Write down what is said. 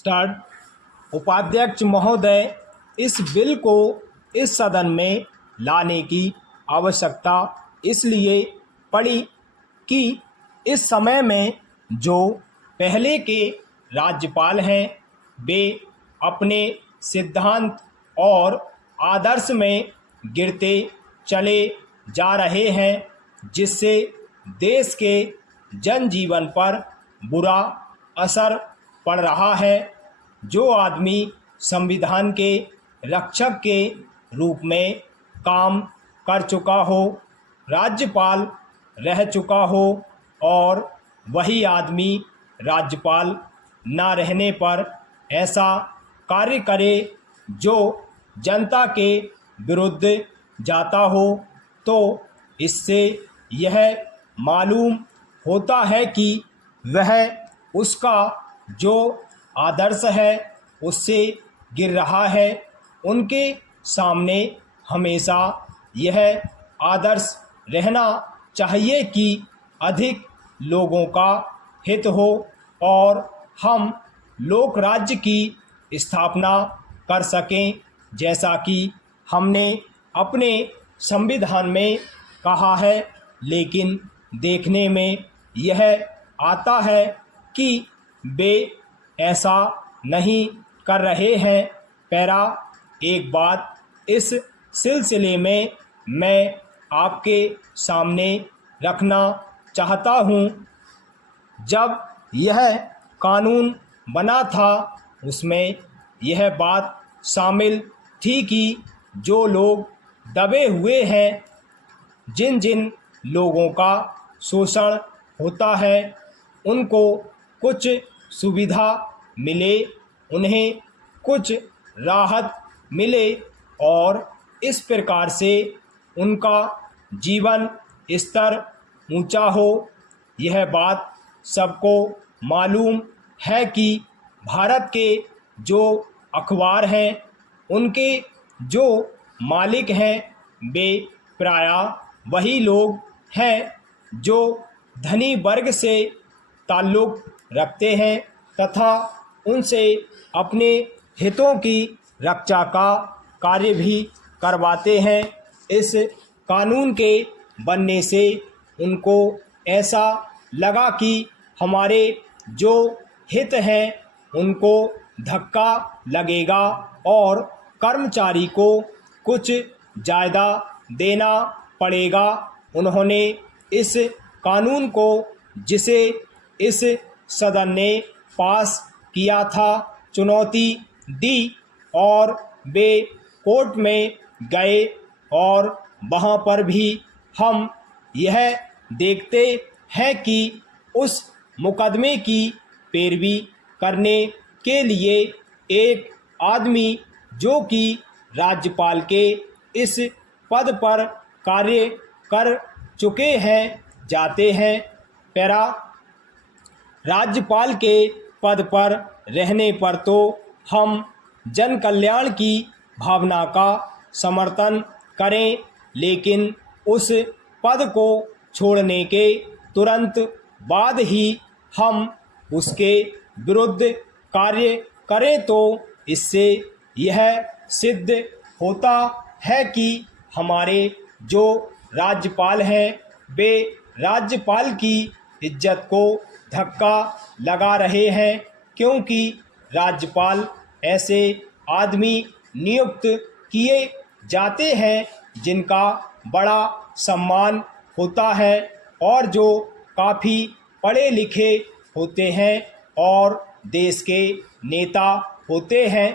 Start. उपाध्यक्ष महोदय, इस बिल को इस सदन में लाने की आवश्यकता इसलिए पड़ी कि इस समय में जो पहले के राज्यपाल हैं वे अपने सिद्धांत और आदर्श में गिरते चले जा रहे हैं, जिससे देश के जनजीवन पर बुरा असर पड़ रहा है। जो आदमी संविधान के रक्षक के रूप में काम कर चुका हो, राज्यपाल रह चुका हो और वही आदमी राज्यपाल ना रहने पर ऐसा कार्य करे जो जनता के विरुद्ध जाता हो, तो इससे यह मालूम होता है कि वह उसका जो आदर्श है उससे गिर रहा है। उनके सामने हमेशा यह आदर्श रहना चाहिए कि अधिक लोगों का हित हो और हम लोक राज्य की स्थापना कर सकें, जैसा कि हमने अपने संविधान में कहा है। लेकिन देखने में यह आता है कि वे ऐसा नहीं कर रहे हैं। पैरा एक बात इस सिलसिले में मैं आपके सामने रखना चाहता हूँ। जब यह कानून बना था उसमें यह बात शामिल थी कि जो लोग दबे हुए हैं, जिन जिन लोगों का शोषण होता है, उनको कुछ सुविधा मिले, उन्हें कुछ राहत मिले और इस प्रकार से उनका जीवन स्तर ऊंचा हो। यह बात सबको मालूम है कि भारत के जो अखबार हैं उनके जो मालिक हैं वे प्रायः वही लोग हैं जो धनी वर्ग से ताल्लुक़ रखते हैं तथा उनसे अपने हितों की रक्षा का कार्य भी करवाते हैं। इस कानून के बनने से उनको ऐसा लगा कि हमारे जो हित हैं उनको धक्का लगेगा और कर्मचारी को कुछ ज़्यादा देना पड़ेगा। उन्होंने इस कानून को, जिसे इस सदन ने पास किया था, चुनौती दी और वे कोर्ट में गए और वहाँ पर भी हम यह देखते हैं कि उस मुकदमे की पैरवी करने के लिए एक आदमी जो कि राज्यपाल के इस पद पर कार्य कर चुके हैं जाते हैं। पैरा राज्यपाल के पद पर रहने पर तो हम जन कल्याण की भावना का समर्थन करें, लेकिन उस पद को छोड़ने के तुरंत बाद ही हम उसके विरुद्ध कार्य करें तो इससे यह सिद्ध होता है कि हमारे जो राज्यपाल हैं वे राज्यपाल की इज्जत को धक्का लगा रहे हैं, क्योंकि राज्यपाल ऐसे आदमी नियुक्त किए जाते हैं जिनका बड़ा सम्मान होता है और जो काफ़ी पढ़े लिखे होते हैं और देश के नेता होते हैं।